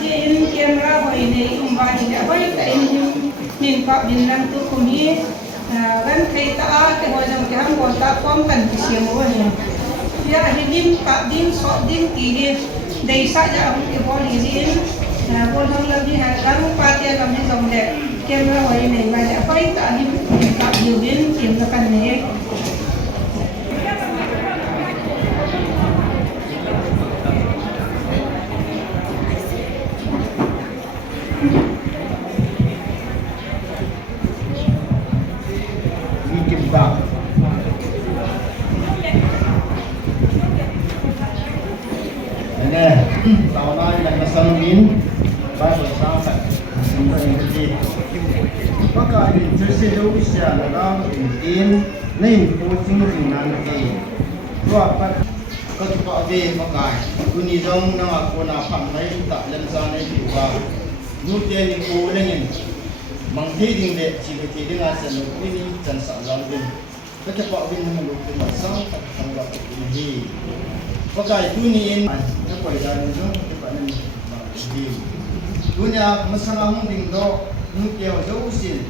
ที่อินเกียมราหอยในบานเนี่ยหอยแต่อินนินปะบินรังตุคุมีกันใครตาแต่หัวจังแกหังบอตาความกันเสียงว่าเนี่ยยาหิดิมปะดิมสอดิมตีดิได้สักอย่างที่พอดีสิบนทางเราที่หาการปาเตียกับที่สมเด็จเกียมราหอยในบานเนี่ยหอยแต่ดิมปะอยู่ดินเกียมกันเนี่ยtahun lalu dan Masaludin baru sampai sampai yang kecil. Maka di tersedia usia dalam in lain posting dengan ini. Dua apa? Kau cepat deh pakai. Kuni jom nama aku nak pandai tak lemsan ini juga. Nutia ni kau dengan menghiring deh ciri-ciri dengan senuk ini dan sahaja. Kau cepat deh mengelukkan masa tak tanggap ini. Pakai dunia ini, apa yang ada cepat ni. Dunia masalah mungkin do mungkin jauh sih.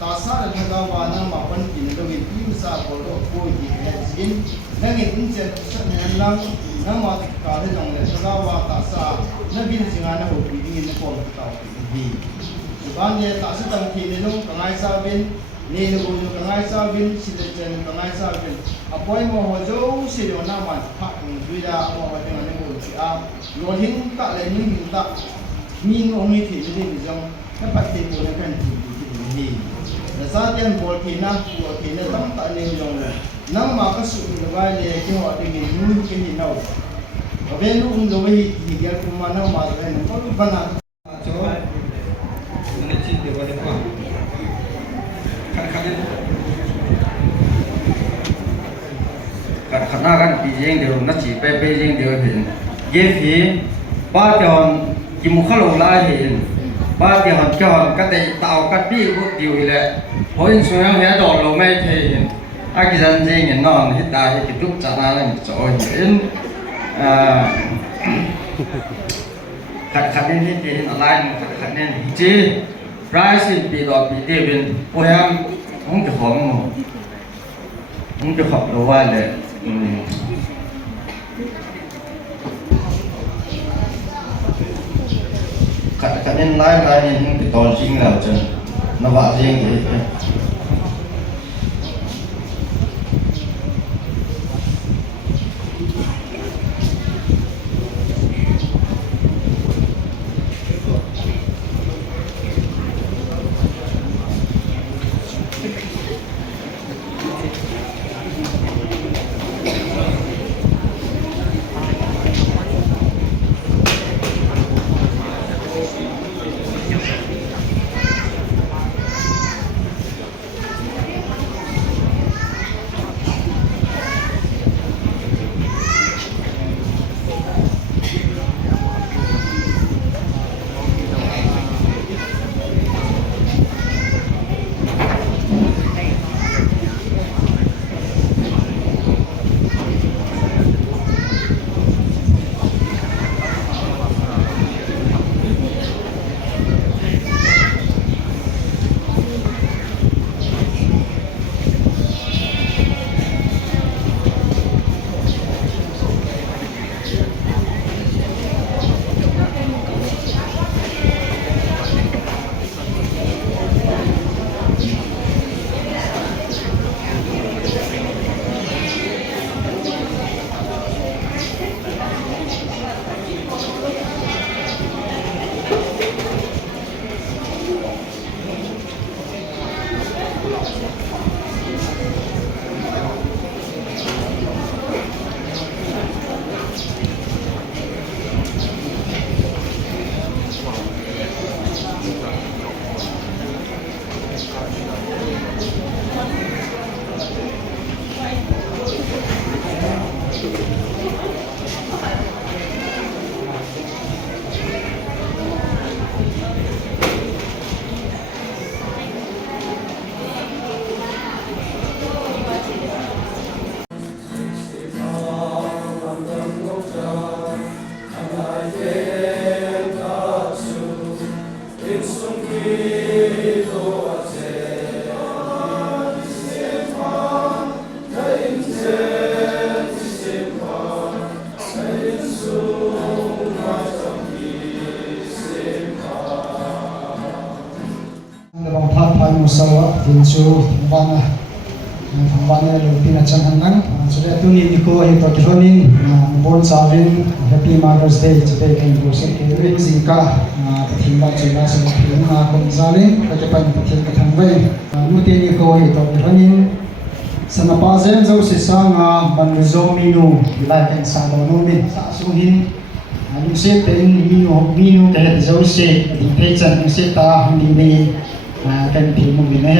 Tasar negara nama penting lebih bisa kalau koi izin. Nanti unsur sebenarnya nama kalau jang negara tasar nabi singa nak ini nak tahu ini. Sebenarnya tasar tentang ini dong kengai sabin. Ni nak kengai sabin, silakan kengai sabin. Apa yang mahu jauh sih nama hak juga mahu dengan yang boleh siap. Lohin tak lain minta minum ini jadi macam dapat dibolehkan ini. Saat yang boleh nak buat ini tak ni yang nama maka sudah boleh kita dengan mulut ini nau. Tapi lu lebih hingga kemana malah yang kalau benar. Coba mana cinta boleh apa? Karena kan bijeng dia nasi bijeng dia pun, jadi bagian kimukalau lain, bagian kian kata tahu kati buat dia le, poin soalnya dia dulu macam, aku janji non kita hidup cara yang soalnya, kadang ni dia lain kadang jadi, price bidang bidang pun, mungkin hong, mungkin hong luar le. Kadang lain yang kita jing lah je, nampak jing je. musawa hinchu thangwana thangwana lo pina chanhan nang sura tuni diko hi to thonin bon savin happy mother's day today kan go se ke rin zingka thimba chila so phina kon zalin ka japan pathil ka thangwai mute ni ko hi to thonin sanapa zen zo se sanga banzo minu la kan sa lo no min sa suhin anu se pen minu te zo se di pechan se ta handi ni kan phi mu ni ne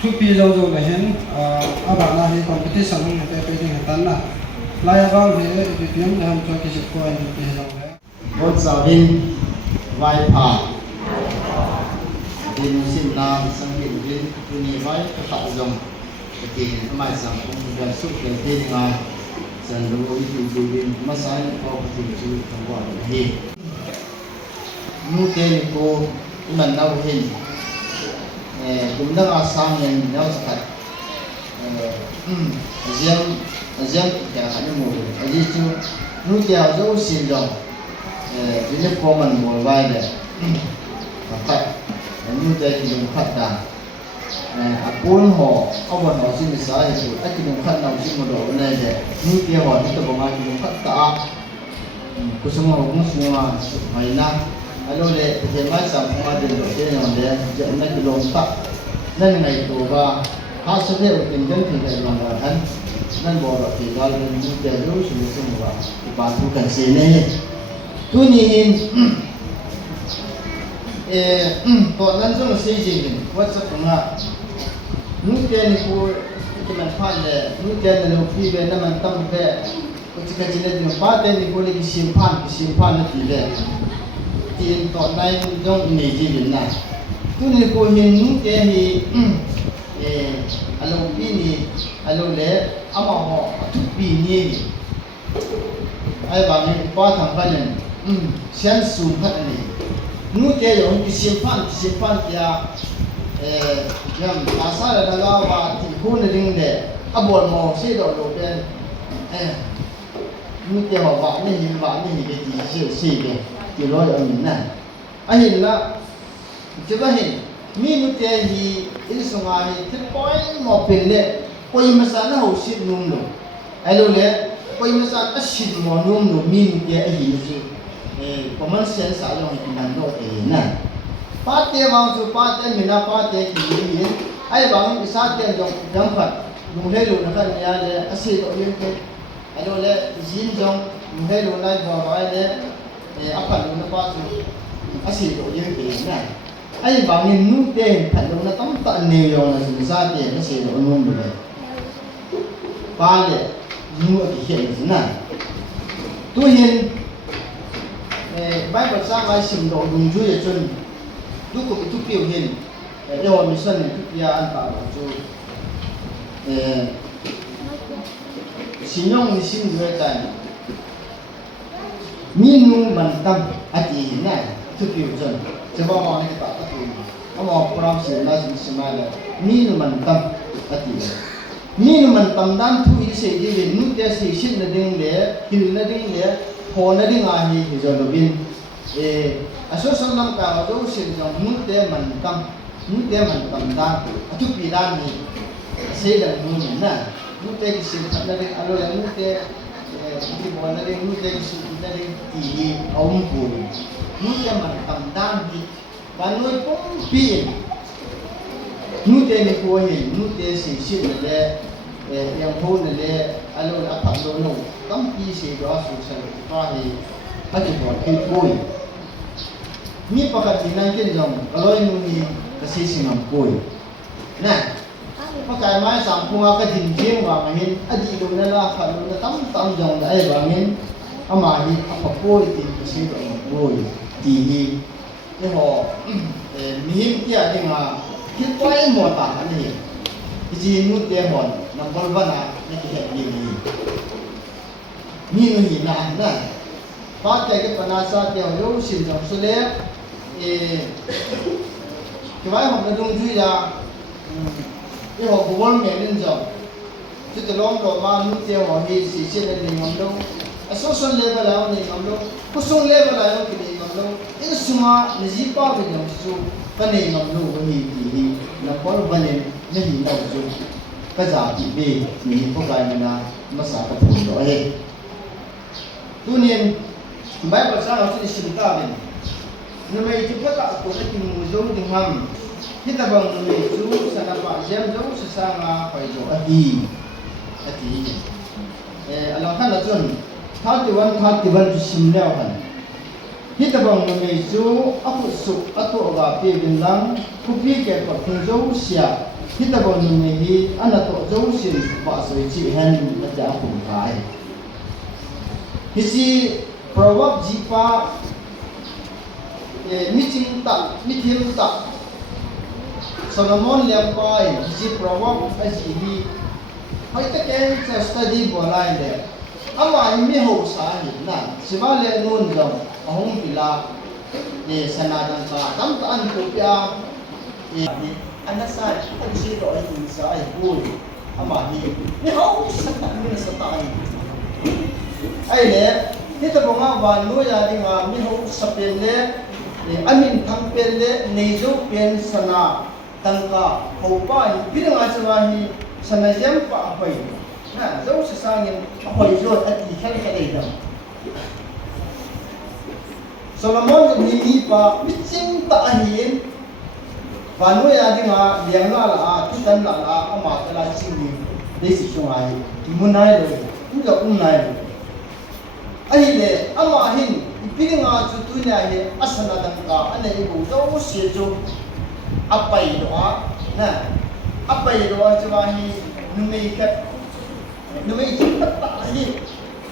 Tupi zo lahen abana ni competition ng pe ding tan na laya bang he bipim ham cho ki ko ai pe zo le bon savin vai pa din sin na sang hin din ni vai ka ta zong ke mai sang ong da su ke tin ma san lo i tu din ma sai ko ti chu ta wa hi nu te ni ko man nau hin cũng đang ở sang nhân nhau sạch riêng cả hai mùa ở đây chú nuôi theo dấu xin rồi chỉ là có mình mùa vai đấy và thật nuôi theo thì dùng khát đàn cuốn họ có một họ xin được sai thì anh chỉ dùng khát nào xin một độ này để nuôi theo họ thì tôi bảo anh dùng khát cả cuộc sống họ cũng xuống mà mày na alo le je mai sam ma de lo je no de je na ki lo ta nan ngai to ba ha so de o tin den thi de lo ba han nan bo ro ti gal ni de lo su su ba ti ba tu kan se ne tu ni in to nan so se je ni wa sa ko nga nu de ni ko ki man pha le nu de na lo fi be na man tam be ko ti ka ji ne ni ba de ni ko le ki sim phan na ti le tiền tọt đây trong nghề gì đến này tôi này cô nhìn những cái gì alo pini alo lẽ ama họ thúc pini ai bảo mình qua thằng phan này xem sum phan này những cái giống cái xem phan kia nhầm asa là đâu và thì khu này đừng để buồn mò xe đổ bên những cái họ vợ như cái gì xì kìa thì nói ở mình này anh nhìn là chứ có hình mình cái gì ít số ngày thì coi một bên lệ coi mà sao nó hậu xịt nung rồi ai đâu lệ coi mà sao nó xịt mò nung rồi mình cái gì chứ có mình xem sao rồi thì làm đâu thì này phát tiền vào số phát tiền mình là phát tiền thì gì ai bảo mình sát tiền trong trong phật dùng hết luôn nó phải nhà để xịt ở bên kia ai đâu lệ dính trong dùng hết luôn đây vào cái đấy apa lu na pa su asi do ye ke na ai ba ni nu te phan lu na tam ta ne yo na su sa te na se do nu mu le ba le nu ki he na tu hin bai ba sa ba sim do dung ju ye chun du ko tu piu hin เดี๋ยวมิสันทุกอย่างอันตาจูสิยองมิสินด้วยใจมีนูมันตั้มอาทิตย์น่ะทุกอย่างจนจะบอกว่านี่ก็ตัดตัวเอาบอกพร้อมเสียน่าสิสมัยแล้วมีนูมันตั้มอาทิตย์มีนูมันตั้มด้านทุกอิเศษที่เป็นนุเดียสิชินนั่นเองเลยหินนั่นเองเลยพอนั่นเองอาฮีจะรู้บินอาศัยสำนักการเราดูสิ่งที่นุเดียมันตั้มนุเดียมันตั้มด้านทุกปีด้านนี้เสียแล้วนู่นน่ะนุเดียสิ่งที่นั่นเองอะไรนุเดียที่บอกนั่นเองนุเดียสิ่งนั่นเองที่เอามุ่งพูดนุเดียมันตั้มด้านที่วันนู้นปุ๊บปีนุเดียนี่กูเห็นนุเดียสิ่งที่นั่นแหละยังพูดนั่นแหละอะไรอัตโนมัติตั้มปีสิ่งที่เราสุขสันต์ก็ให้อาจจะบอกให้กูมีปกตินั่งกินจงอร่อยนู่นนี่ก็สิ่งที่มันกูนะเพราะการไม้สามพวงก็ทิ้งเที่ยงว่ามันเห็นอดีตนั่นละขันนั่นตั้มจงได้ว่ามันเอามาที่เอากูที่ก็สิ่งที่มันกูที่นี่พอมีหิมที่อะไรมาที่ตัวเองหมดต่างกันนี่ที่นู่นเดียหมดน้ำบอลบ้านน่ะนี่ที่เห็นดีมีนู่นหินนะพอใจกับปนาสาเดียวโยสินจงสุเลที่ว่าผมจะดูจุยาที่ผมบุญเมียนินจงจุดที่ล้มตัวมานู่นเดียวหัวที่สิ่งที่เป็นนิยมลงส่วนเลเวลแล้วนิยมลงผู้ส่งเลเวลแล้วที่นิยมลงอินสุมาในจีบป้าเป็นอย่างสุก็นิยมลงวันนี้ที่นับพอวันนี้ไม่หินเราจุก็จะที่บีมีพวกเราเนี่ยมาสากับผมด้วยตัวนี้ไม่ภาษาเราที่สิ่งต่างเป็นนั่นไม่จุดก็ตัวที่มุ่งจู่ดิ่งห้ำที่ตะบังไม่จู่สนับสนุนเจ้าจู่สื่อสารมาไปจู่อดีอัลลอฮ์ท่านละจนท่าที่วันจุสิมแล้วกันที่ตะบังไม่จู่อักุสุอัตุอากาศเป็นหลังผู้พิจารณาถึงจู่เสียที่ตะบังไม่ฮีอันนั้นตัวจู่สิ่งภาษาจีนเห็นมันจะคุ้มค่าที่สิProverb jipa mi cinta Solomon lempai ji proverb aji hai ta ke study bolai le ama mi ho sa ni na siwa le nun jong ahong pila ni sanadan ka tam ta an ko pya ni anasa an si ro ai sa ai bu ama ni ho sa ta ni sa ta ai leที่จะบอกว่าวันนู้นอย่างนี้ว่ามีเขาสเปนเล่อามินทั้งเป็นเล่ในยุคเป็นสนาตั้งก็เขาป้าพี่น้องอาจจะว่าฮีสนาเยี่ยมป้าไปนะเจ้าสื่อสารเงินไปโยนอดีตแค่ไหนดังโซโลมอนกับมีป้ามิจิงตาหินวันนู้นอย่างนี้ว่าเลี้ยงละละที่ตั้งละละอามาตลาดสิ่งนี้ได้สิ่งช่วยมุนไหนเลยมุนจะอุ้มไหนไอ้เนี่ยอามาหินพี่น้องจุดตัวเนี่ยอัศนาดังกาอันนี้บุตรโอเสียจูอัปไปดูอ่ะนะอัปไปดูอ่ะจะว่าฮีนุ่มไม่แค่นุ่มไม่จิตตาฮี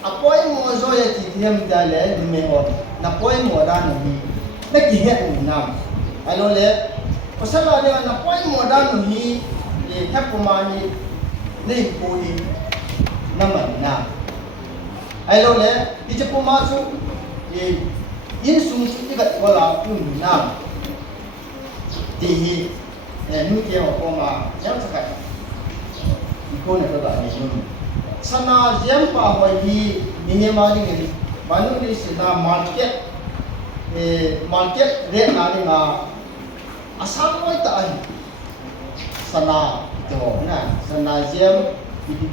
อัปไปมัวโซยที่เทียมได้เลยนุ่มไม่หมดนับไปมัวด้านนี้นักเขียนน้ำไอ้โลเล่ภาษาเราเนี่ยนับไปมัวด้านนี้แค่ประมาณนี้นี่พูดน้ำมันน้ำไอ้โลเล่ที่จะพูดมาสู่ยินสูงสุดที่กัดว่าเราพูดน้ำที่นุ่งเกี่ยวกับมาเจ้าสักการอีกคนนึงก็ได้นุ่งสนาเยี่ยมป่าวที่มีเงินมาดีกันบ้านนู้นนี่สนามาร์เก็ตเรียนอะไรมาอาศัยไว้ตายสนาเจ้านะสนาเยี่ยม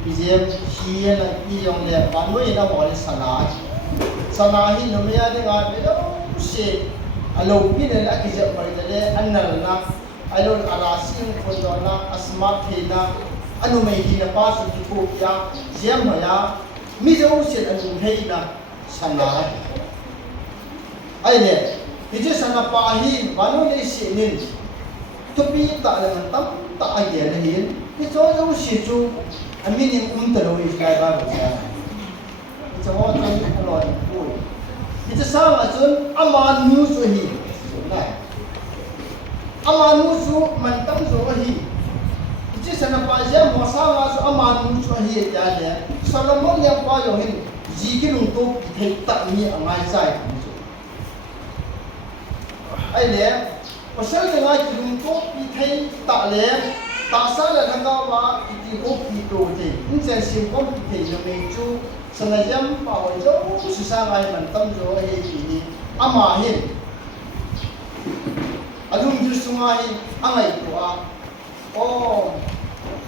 พีเยี่ยมเฮียนะพี่ยองเลี้ยบ้านนู้นนี่เราบอกเลยสนาหินนุ่มยาดีงานเดี๋ยวเสียอารมณ์พี่เนี่ยละกิจวัตรเลยอันนั้นนะอารมณ์อาราซิงคนเรานะอัสมาเทนะอันนู้นไม่ดีนะป้าสุดที่พูดยาเยี่ยมเหรอมิจะรู้เสียอันนู้นให้นะสนาไอ้เนี่ยที่จะสนาป้าหินบ้านนู้นเลยเสียนินทุกปีตาเลยมันตั้มตาเดียร์หินที่จะรู้เสียจูอันนี้นี่อุ้มตะลุยใครบ้างหรือเปล่าจะว่าจะมีคนรอพูดที่จะสร้างอาจารย์อามานิวส์หินได้อ amanu su man tam zo hi ji sana pa ja mo sa nga su amanu su hi ya le Solomon ya pa yo hin ji ki lung to ki thei ta ni angai sai ai le pasal nga ki lung to ki thei ta le ta sa la thanga wa ki ko ki to te in se sim kom ki thei le me chu sana jam pa wa jo su sa ngai man tam zo hi ki ama hin adum dir sungai angai to a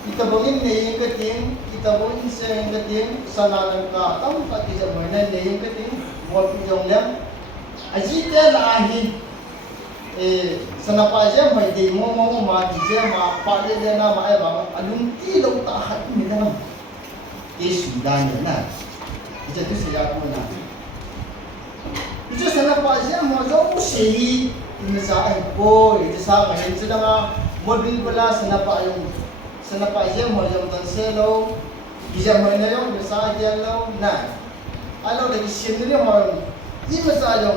kita bongin ne yang keting kita bongin se yang keting sana ka tam ka ti ja moi na ne yang keting mo pi jong lem aji te la hi sana pa je mai de mo ma ji je ma pa le na ma ai ba adum ti lo ta hat ni na ke su dan na je tu se ya ko na je sana pa je mo zo se hi ni sa ai ko ni sa ma hin se da mo bil bala sana pa je mo jam tan se lo gi jam mai na yo ni sa ya lo na alo de sin ni mo i ma sa yo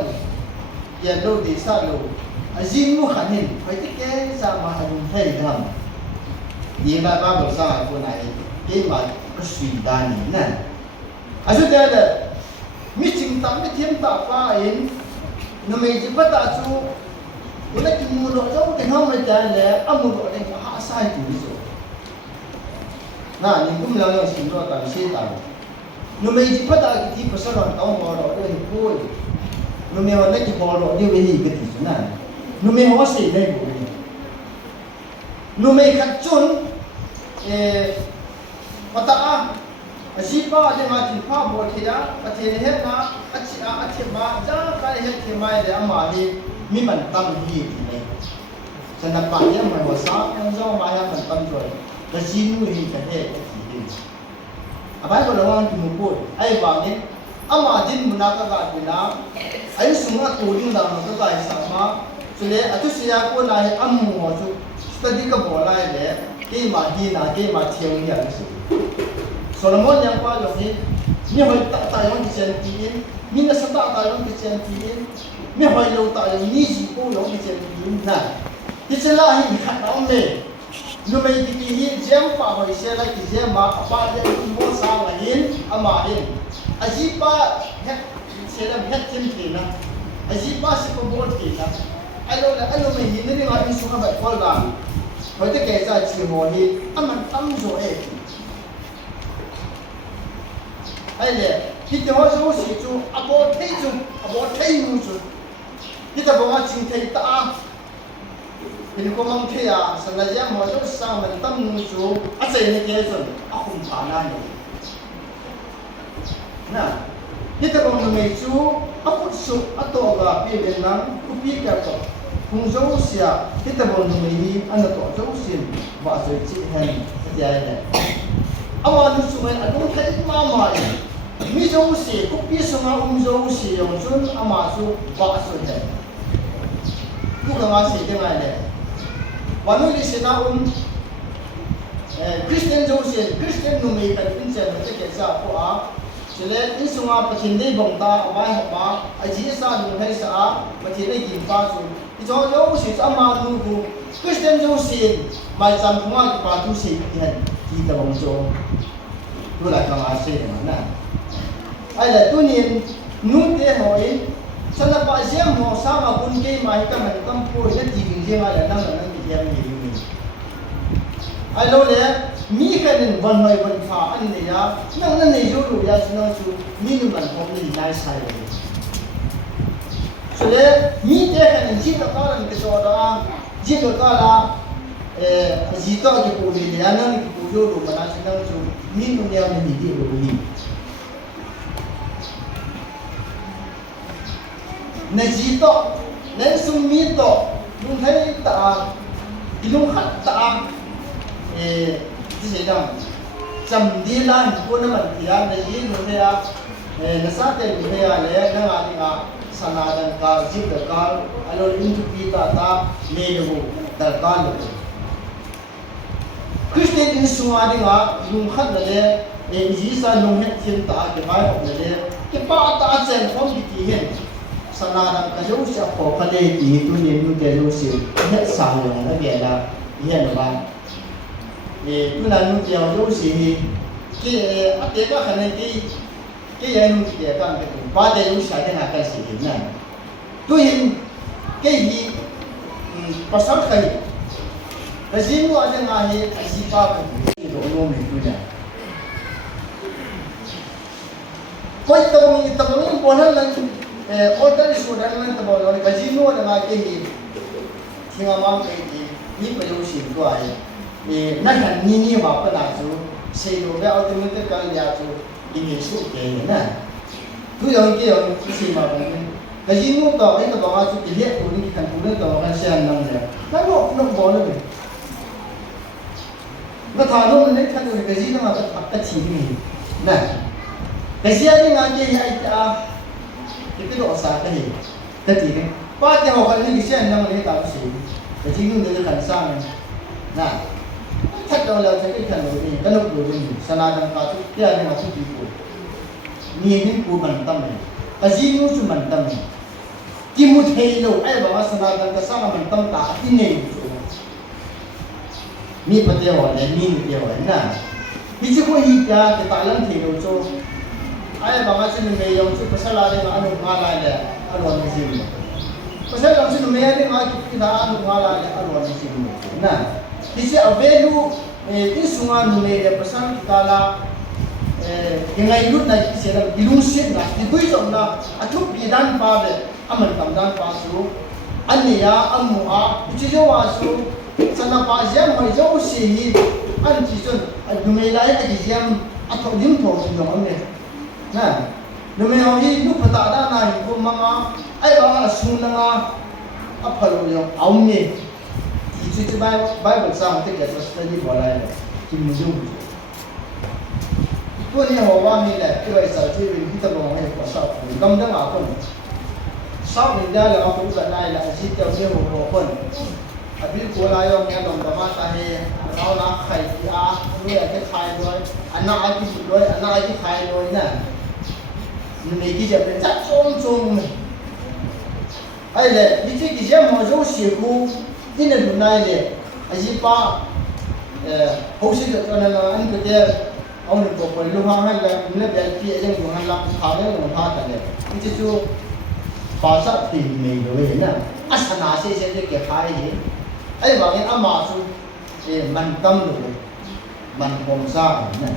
ya lo di sa lo azim mu khanin phai ti ke sa ma hadun thai dam yi ba ba bo sa ko nai ke ma ko sui da ni na asu de de mi ching tam mi thiem ta fa in no me ji pa ta chu ina ki mu lo zo ke ham ma ja le amu lo de ha sai tu zo na ni kum la lo sin ro ta se ta no me ji pa ta ki ti pa sa ro ta mo ro de ko no me wa na ki bo ro de we ni ke ti na no me ho se le ko no me khat chun pata asi pa de ma ti pa bo thi da pa thi he na achi a thi ma ja ka he thi mai de ama ni mi man tam hi ti ne sana pa ye ma wa sa an zo ma ya man tam rồi da ji nu hi ka he ti ni abai ko lo wan ti mu ko ai ba ni ama din muna ka ga ti na ai sunga tu din da ma ka ga sa ma sule atu siya ko na he amu ho chu study ka bo lai le ke ma hi na ke ma thiau hi an su Solomon yang pa yo ni mi hoi ta yo ki chen ti in mi na sa ta yo ki chen ti in mi hoi lo ta yo ni ji ko yo ki chen ti in na ki chen la hi khat na me no me ki ti hi jem pa hoi se la ki jem ma pa de ki mo sa la hin ama hin aji pa het se la het tim ti na aji pa se ko bo ti na alo me hi ni ma in su ka ba ko la hoi te ke sa chi mo hi aman tam zo e ai le kita ho so si chu abo thei mu chu kita bo ma ching thei ta hin ko mang thei a sana ja mo so sa man tam nu chu a chei ne ke so a khum pa na ni na kita bo ma me chu a pu su a to ga pe ben nang ku pi ka to kung zo sia kita bo ma me ni an to zo sin ba so chi hen ja ne awa nu su men adung thei ma ma mi zo si ku pi sunga zo si yong chun ama su ba su he ku ga ma si de ngai le wa nu li sina Christian zo si Christian nu me ka tin chen te ke sa ko a chele in sunga pathin dei bong ta wa ha ba a ji sa nu hai sa a pathin dei yin pa su i zo yo si ama nu ku Christian zo si mai cham thunga ki pa tu si hen ki ta bong zo tu la ka ma se na ai là tu niên nút để hỏi sao là bà xem họ sao mà quân cây mà cái mình tâm phôi rất gì bình riêng ai là năng gì em gì mình ai lâu đấy mi cái mình vận mày vận phá anh này ya năng năng này rồi ya xin nó chú mi nó mình không đi lại sai rồi cho nên mi cái mình chỉ có cái chỗ đó chỉ có cái là chỉ có cái bộ này ya năng cái bộ rồi mà nó xin nó chú mi nó đeo mình đi rồi đi na ji to na sum mi to lung thai ta lung khat ta ti se dam cham di lan ko na man ti an na ji lu he a na sa te lu he a le na nga ti nga sana dan ka ji da ka alo in tu pi ta me lu da ka lu Christian in sunga di nga lung khat na le ji sa lung he thim ta ke bai hok na le ke pa ta chen phong ki ti hen สนาดังกระยุเสียขอพระเดชตุนิมุเตยุสิเฮ็ดสางอย่างละเบียดละเฮ็ดว่าตุนันมุเตียวยุสิกี่อัตเตก็คะแนนกี่ยันมุเตียกันเป็นบาเดยุสิได้หากันสินั่นตุหินกี่ภาษาไทยแต่สิ่งว่าจะงานอาชีพก็ที่โรงมีตุเนี่ยพอตรงนี้บนนั้นordinary student นั้นตบลกจิโนนะมาเกฮีที่มาไปที่นี่ประโยชน์สิ่งตัวไอ้นั่นนี่ว่าปนาจูเซโลเบออัลติเมทกันยาจูอินสุเกนะทุกอย่างเกี่ยวกับสิ่งมาเป็นกจิโนต่อไอ้ตัวว่าจูที่เรียกคนที่ทำคนต่อกันเสียนั่นแหละแล้วก็บอลเลยก็ทานนู้นนี่ท่านดูกจิโนมาตัดชิ้นนี้นะกจิโนงานเกี่ยวกับitu doa sah ni, tadi ni, pada orang ni kisah nama ni tahu sih, jadi ni dia kan sang, nah, tak tahu lah saya kan ni, kan dulu ni, sanadang katu, dia ni masuk tipu, ni ku mantam ni, azinu tu mantam ni, kimut helo, bawa sanadang kesana mantam tak ini, ni pada orang ni dia orang, nah, ini kau hingga kita alam helo tu. Ay banga sinu me yong su pasala de anu ngala de alwan sinu pasala sinu me de ma kita anu ngala de alwan sinu na dise avelu isunga nu me de pasal kala yengai lut na kisera bilung sit na dibui jong na atu bidan pa de aman tamdan pa su ania amua ichijo wa su sana pa jam mai jo si hi an chi chun nu me lai ta jam atho dim tho jong ne nah, numero ini nu peta ada naik pun mama, ayah asun nanga apa lo yang awalnya, itu Bible sama tu kita study boleh, cimuju. Itu ni orang ni lah, kita sahaja kita boleh pasal, kamu dah apa? Sab ni dah lah aku bukan naik lah, asyik jauh dia berapa? Abi kuala yang yang dong dapat tahe, kalau nak khai dia, ni ada khai doy, anak lagi khai doy na. Ni kita bercak som ai le ni kita mau jauh siapa ini dunai le aji pa hausi tu nana an kita awak ni perlu hangan le ni belti aja hangan lah khabar orang tak le ini tu bahasa tinggi doy na asana se ke khai ni ai bangin ama tu mantam doy man pomsa na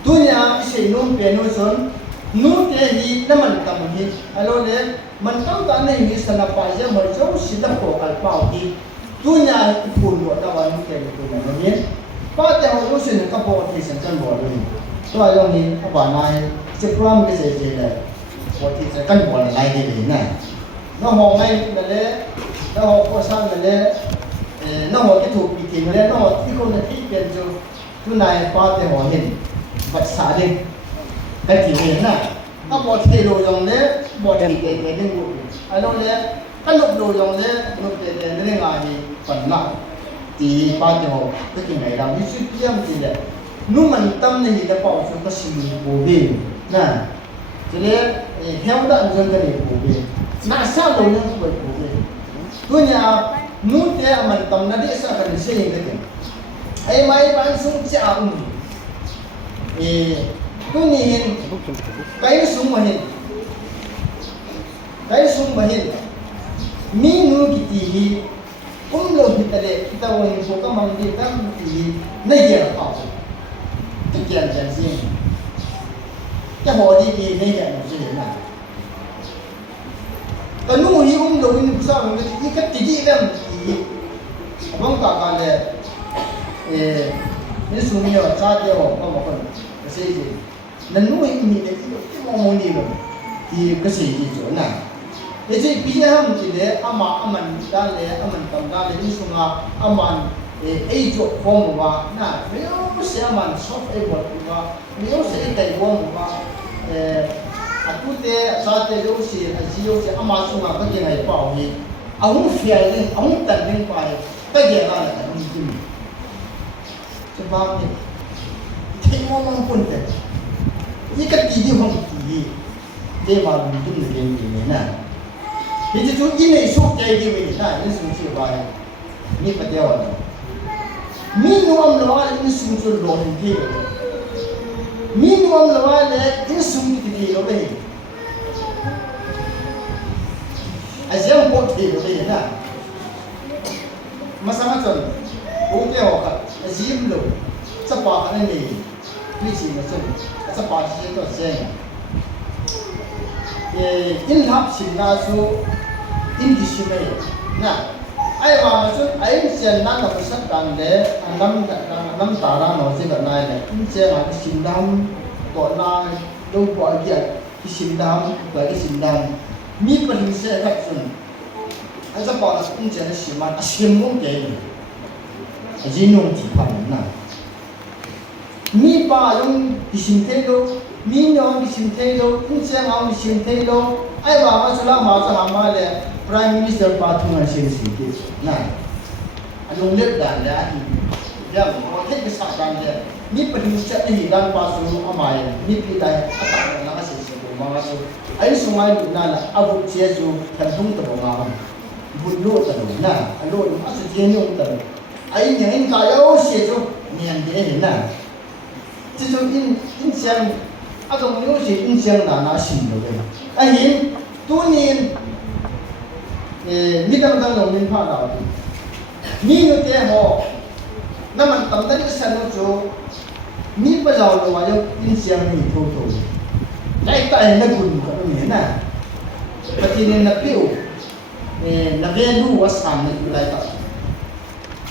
dunia isi nom penusun nu te hi naman tam hi alo le man tam ta nei hi sana pa ja mo chau sida ko kal pau hi dunya pun bo da wan ke ko na ni pa te ho lu sin ka bo ti san kan bo lu to ayo ni apa nai che pram ke se je le bo ti san kan bo la lai de ni na no ho ngai le no ho ko san le no ho ke tu pi ti le no ho ti ko na ti pen jo tu nai pa te ho hin bat sa de cái gì vậy nè, các bộ thầy đồ dòng đấy, bộ thầy để lên ngủ, alo đấy, các lục đồ dòng đấy, lục để lên ngày thì phần nặng, thì bao nhiêu cái chuyện này làm như suy kiếm gì đấy, nếu mình tâm này thì bảo chúng ta xin bổ về, nè, cho nên theo đoạn dân cái này bổ về, mà sao đồ nhân không phải bổ về, tôi nhà nếu thế mình tâm nó đi sao cần xây cái gì, ai mai bán súng chảo, tu ni kai sum bahin minu kiti lo hitale kita woni boka mangdi kam ti nei ya pa ti kian jan sin ta ho di nei ya no si na ta nu hi lo ni sa ngam ti ka ti di lam ti abang ka ka le ni sumi yo cha de ho ko mo ko se ji nanu ini ni ti mo ni lo ti ka se ji jo na jadi bila ham jadi aman dan le aman tam dan le ni sunga aman jo form wa na meo se aman soft able wa meo se tai form wa aku te sa te jo si ajio se ama sunga ka ke ngai pau ni aung fiai ni aung tan ning pai ka ge ga la ni ti sebab ni ti mo mang pun te ikat ti di hong ti de ma ni tu ni ni na Itu tu ini sup jadi ini, nah ini sungsi baik. Ini pejawan. Minum lawan ini sungsi loh ini. Minum lawan ini sungsi ini loh ini. Asyam pot ini loh ini, nah. Masa macam, okey okey. Asyam loh, sepak ini, macam macam, sepak sih tu sih. Inhab sinasu indisime na ai wa su ai chen na na sat kan le nam tara no se ga nai le in che ma sindam ko na do ko dia ki sindam ko ki sindam mi pa hin se ka sun ai sa pa in che na shi ma sim mo ke ni ji nong ti pa na mi pa yung ki sim te do mi nyong ki sim te do in che ma ki sim te do ai wa ma su la ma sa ma le Prime Minister Patungan Singh nah, anong lep dan dia dia mau take kesak dan dia ni pendidikan ni dan pasu amai ni kita atak nak kasih sebab masuk ai sungai tu nana abu jesu kantung terbangun budu terus nah alo masuk jenyong terus ai yang kaya sesu nian dia nah itu in siang agak menurut in siang nana sim loh ai tu ni ni dang dang min pha da ni no te ho na man tam da ni san no jo ni pa jaw lo wa yo in siang ni tho tho lai ta na gun ka ni na pati ni na piu na ve lu wa sam ni lai ta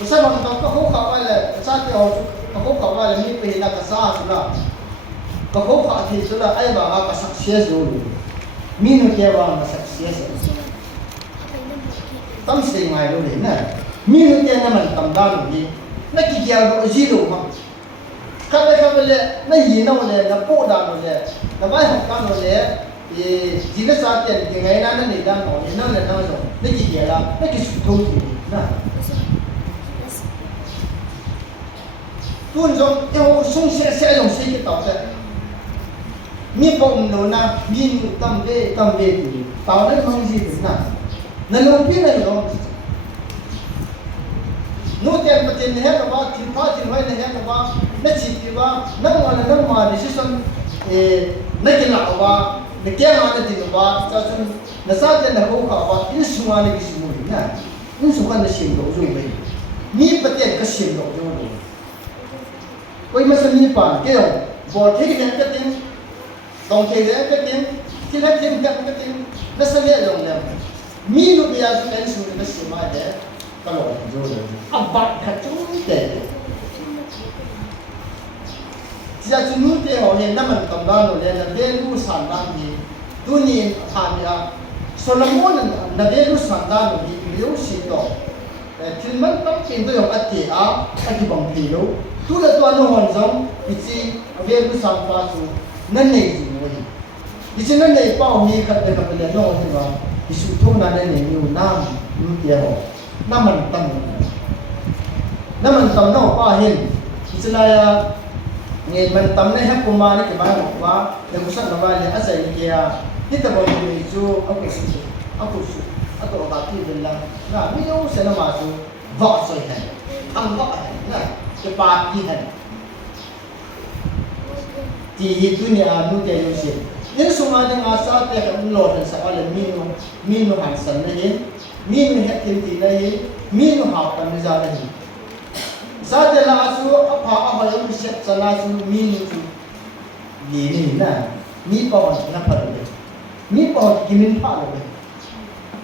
ko sa ma ta ka ho ka wa le sa te ho ka ho ka wa le ni pe na ka sa su la ka ho ka thi su la ai ba ka success jo mi no ke wa ma success tâm sinh ngoài đâu đến này miếng tiền nhà mình tầm đa được gì nó kỳ kèo nó gì đâu mà các cái lệ nó gì đâu lệ nó bộ đàn rồi lệ nó vay học đàn rồi lệ thì gì nó sao tiền thì ngày nay nó để đàn rồi nó là nó rồi nó kỳ kèo là nó kỳ sụt thâu thì nè tuôn giống yêu sung sẽ dùng xây cái tàu sẽ miếng bông nó na miếng tâm về thì tàu nó không gì được nè na lumpi na yo no tem patin ne ka ba tin pa tin vai ne ka ba na chi ki ba na ma decision na ki la ba ne ke ma na tin ba sa sun na sa te na ko ka ba in su ma ne ki su mo na in su kan na shin do zo bai ni patin ka shin do zo do koi ma sa ni pa ke yo bo ke ki ne ka tin dong ke ne ka tin ki la tin ka tin na sa le lo le mi lu biya su kan su na su ma de ka lo jo de abat ka chu de sia chu nu te ho ne na man kam da no le na be lu san da ni tu ni ha ya solomon na be lu san da no ni liu si to tin man tam kin do yo ati a ki bang pi lo tu la to no hon jong ichi be lu san pa su na ne ji mo ni ichi na ne pa mi ka de ka le no ni ba isu tu na ne ni nam nu te ho na man tam no pa hin islaya ni man tam ne ha kuma ni ke ba wa de ku san ba le asai ni ya ni ta ba ni ju aku su aku ba ki bin la na mi yo se na ma su va soi hai ang va na ke pa ki hai ti dunia nu te yo se in sunga de nga sa te ka lo han sa ala minu han san na hin minu het tin ti na hin minu ha pa ni za na hin sa te la su apa apa yo se sa la su minu tu ni na mi pa wa na pa de mi pa ki min pa lo de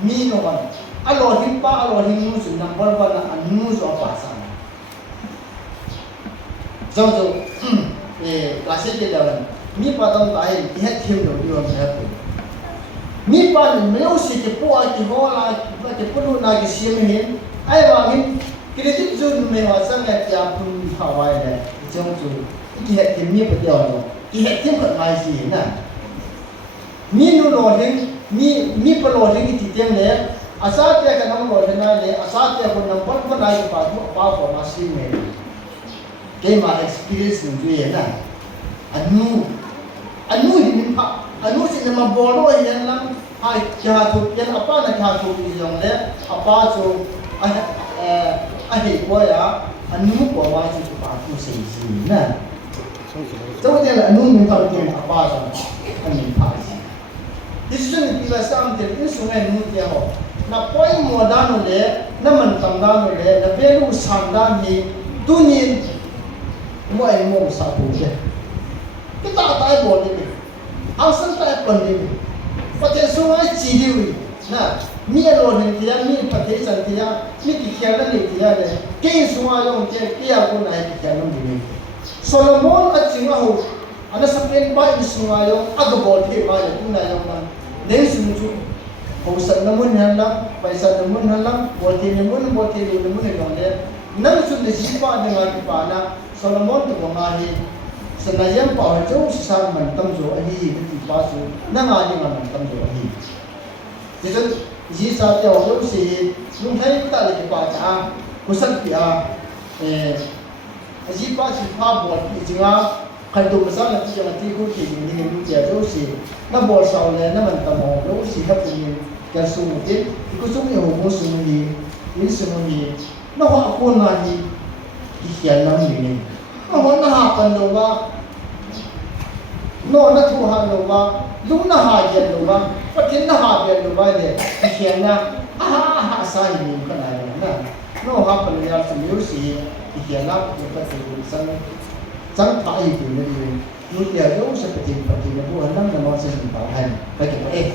minu wa alo hin pa alo hin nu su na bol ba na anu so pa sa zo klase ke dalam mi pa dam tai het thim do dio na pe mi pa ni meu si ke po a ki hola ke pu na ki sim hin ai wa hin credit zone me wa sang ya ya pun hawai da jong zu ki het thim mi pa dio no ki het thim ka mai si na mi nu lo hin mi pa lo hin ki tiang le asa te ka nam lo hin na le asa te ko nam pa na pa for ma si me ke ma experience ni ye na anu hin pa anu sin ma bolo yan lang hai ja tu yan apa na ทาทุกยองและอปาจูอะเหตุว่าอันนู้นกว่าว่าจะปาทุเสียนะเจ้าเดี๋ยวอันนู้นมันทำตัวอปาจังอันนี้พาสิที่สุดที่เราสร้างเดี๋ยวที่สุดไอ้นู้นเดียวนับไปหมดด้านนู้นเลยนั่นมันทำด้านนู้นเลยนับเวลูสันด้านนี้ตัวนี้มั่วไอ้มั่วสาธุเลยที่ตาตายบ่เลยเอาสันตายคนเลยประเทศสุวรรณจีดีวินะมีอารมณ์ที่ยังมีประเทศสันติยามีที่เขียนนั่นที่ยังเลยเกี่ยสุวรรณยงเกี่ยเกี่ยคนไหนที่เขียนนั่นดีโซโลมอนอัจฉริยะหูอันนั้นสเปนไปอิสุวรรณยงอักบอลที่มาอย่างนั้นยงมันเดินสุนทรหูสันน้ำมันหันลังไปสันน้ำมันหันลังบอลที่น้ำมันบอลที่ดูน้ำมันอย่างนั้นนั่นสุดที่จีบานdenganที่ปานะโซโลมอนตัวมาฮีsenajan Pak Jauh sesama mentam jo ahi di pasu nang adi man mentam jo ahi jadi jisa tiaw jo si lung hai ta le pa ta kusan pia aji pa si pa bol jinga kan tu masal na ti yang ti ku ki ni ni ja jo si na bol saw le na mentam ho jo si ha pu ka su ti ku su mi ho mo su ni ni su ni na wa ko na ni ki hian nam ni nó hạ phần đầu ba nó thu hàng đầu ba lúc nó hạ tiền đầu ba phát triển nó hạ tiền đầu ba để khiến na hạ sai nhiều cái này nó hạ phần nhà chủ yếu gì khiến na cái cái sự sáng tạo gì từ này lúc giờ nó sẽ phát triển nó buồn lắm là nó sẽ bảo hành phải cái